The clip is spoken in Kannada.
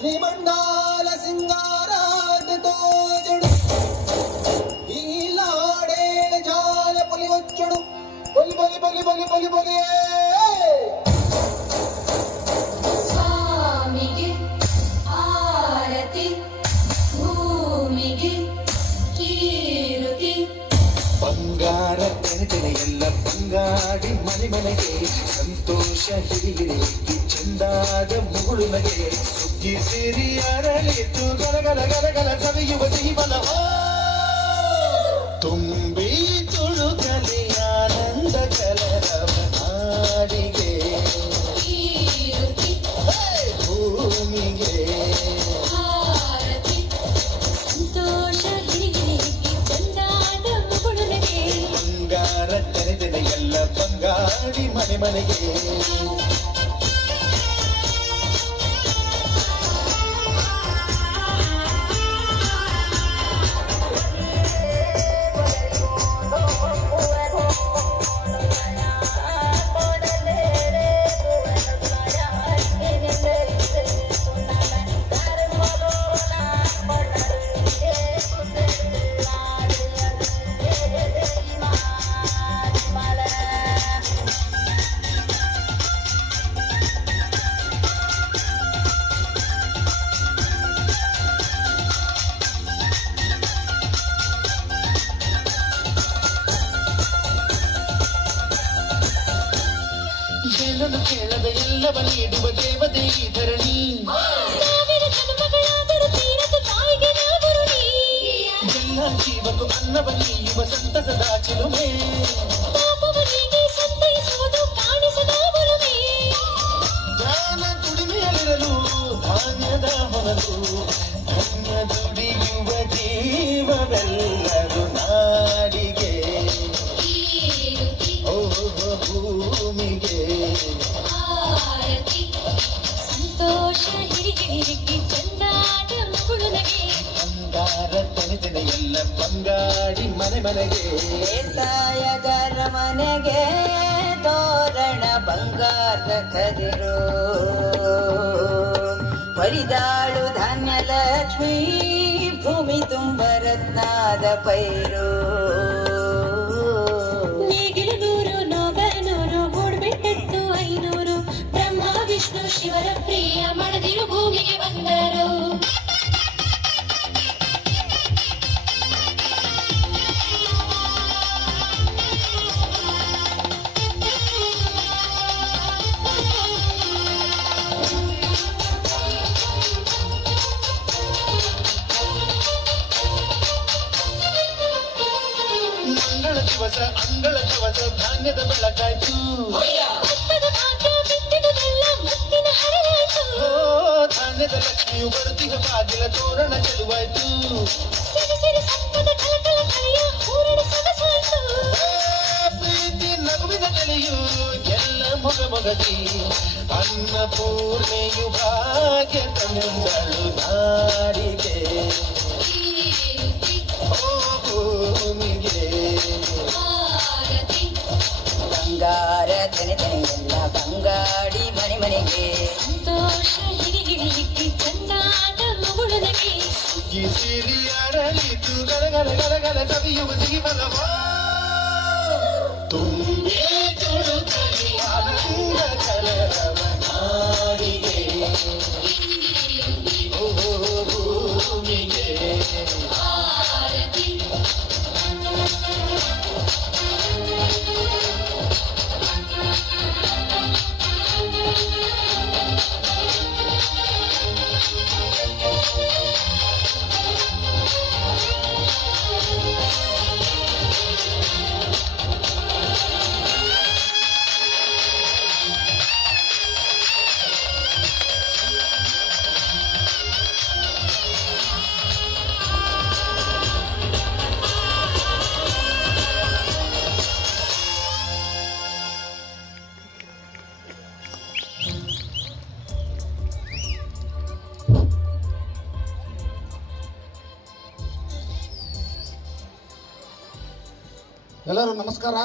ಶ್ರೀಮಂಡಾಲ ಸಿಂಗಾರಾಟೋ ಜಡು ಈಲಾಡೆ ಜಾಲ ಪುಲಿ ಒಚ್ಚಡು ಬಲಿ ಬಲಿ ಬಲಿ ಬಲಿ ಬಲಿ ಬಲಿಯೇ ಸ್ವಾಮಿಗೆ ಆರತಿ ಭೂಮಿಗೆ ಕೀರುತಿ ಬಂಗಾರ ತೆನೆ ಎಲ್ಲ ಬಂಗಾಡಿ ಮನೆ ಮನೆಗೆ ಸಂತೋಷ ಹಿರಿಹಿರಿ ಚಂದಾದ ಮುಗುಳು ನಗೆ ಸುಗ್ಗಿ ಸಿರಿ ಅರಳಿತು ಗಲಗಲ ಗಲಗಲ ಸವಿಯುವ ಸಿಹಿ ಬಲವ ತುಂಬಿ ತುಳುಕಲಿ ಆನಂದ ಕಲರವ ನಾಡಿಗೆ ಭೂಮಿಗೆ ಸಂತೋಷ ಹಿರಿಹಿರಿ ಚಂದಾದ ಮುಗುಳು ನಗೆ ಬಂಗಾರ ತೆನೆ ಎಲ್ಲ ಬಂಗಾಡಿ ಮನೆ ಮನೆಗೆ ಏನನ್ನು ಕೇಳದ ಎಲ್ಲವ ನೀಡುವ ದೇವತೆ ಈ ಧರಣಿ ಸಾವಿರ ಜನ್ಮಗಳಾದರೂ ತೀರದ ತಾಯಿಗೆ ನಾವರು ನೀ ಎಲ್ಲ ಜೀವಕ್ಕೂ ಅನ್ನವ ನೀಯುವ ಸಂತಸದ ಚಿಲುಮೆ ಪಾಪವನಿಗೆ ಸಂತೈಸುವುದು ಕಾಣಿಸದ ಒಲುಮೆ ಜ್ಞಾನ ದುಡಿಮೆಯಲ್ಲಿರಲು ಧಾನ್ಯದ ಹೊನಲು ಧನ್ಯ ದುಡಿಯುವ ಜೀವವೆಲ್ಲರೂ ನಾಡಿಗೆ ಭೂಮಿಗೆ ಸಂತೋಷ ಹಿರಿಹಿರಿ ಚಂದಾದ ಮುಗುಳು ನಗೆ ಬಂಗಾರ ತೆನೆ ಎಲ್ಲ ಬಂಗಾಡಿ ಮನೆ ಮನೆಗೆ ಬೇಸಾಯಗಾರ ಮನೆಗೆ ತೋರಣ ಬಂಗಾರ ಕದಿರು ಪರಿದಾಳು ಧಾನ್ಯ ಲಕ್ಷ್ಮೀ ಭೂಮಿ ತುಂಬ ರತ್ನಾದ ಪೈರು ನೇಗಿಲು 100 ನೋಬನೂರು ಹೂಡ್ಬಿಟ್ಟೆತ್ತು 500 ಬ್ರಹ್ಮ ವಿಷ್ಣು ಶಿವರ ಪ್ರಿಯ ಮಡದಿರು ಭೂಮಿಗೆ ಬಂದರು ಮಂಗಳ ದಿವಸ ಅಂಗಳ ದಿವಸ ಧಾನ್ಯದ ಬೆಳಕಾಯ್ತು ಭತ್ತದ ಭಾಗ್ಯ ಬಿತ್ತಿದುದೆಲ್ಲ ಮುತ್ತಿನ ಹರಿವಾಯ್ತು ಧಾನ್ಯದ ಲಕ್ಷ್ಮಿಯು ಬರುತ್ತಿಗ ಬಾಗಿಲ ತೋರಣ ಚೆಲುವಾಯ್ತು ಸಿರಿ ಸಿರಿ ಸಪ್ಪದ ಕಲಕಲ ಕಳೆಯ ಹೂರಣ ಸೊಗಸಾಯ್ತು ಪ್ರೀತಿ ನಗುವಿನ ಕಲೆಯು ಎಲ್ಲ ಮೊಗ ಮೊಗದಿ ಅನ್ನಪೂರ್ಣೆಯು ಭಾಗ್ಯ ತಂದಳು ನಾಡಿಗೆ ಭೂಮಿಗೆ ಬಂಗಾರ ತೆನೆ ಎಲ್ಲ ಬಂಗಾಡಿ ಮನೆ ಮನೆಗೆ ಸಂತೋಷ ಹಿರಿಹಿರಿ ಚಂದಾದ ಮುಗುಳು ನಗೆ ಸುಗ್ಗಿ ಸಿರಿ ಅರಳಿತು ಗಲಗಲ ಗಲಗಲ ಸವಿಯುವ ಸಿಹಿ ಬಲವ ತುಂಬಿ ತುಳುಕಲಿ ಆನಂದ ಕಲರವ ನಾಡಿಗೆ ಭೂಮಿಗೆ ಎಲ್ಲರೂ ನಮಸ್ಕಾರ.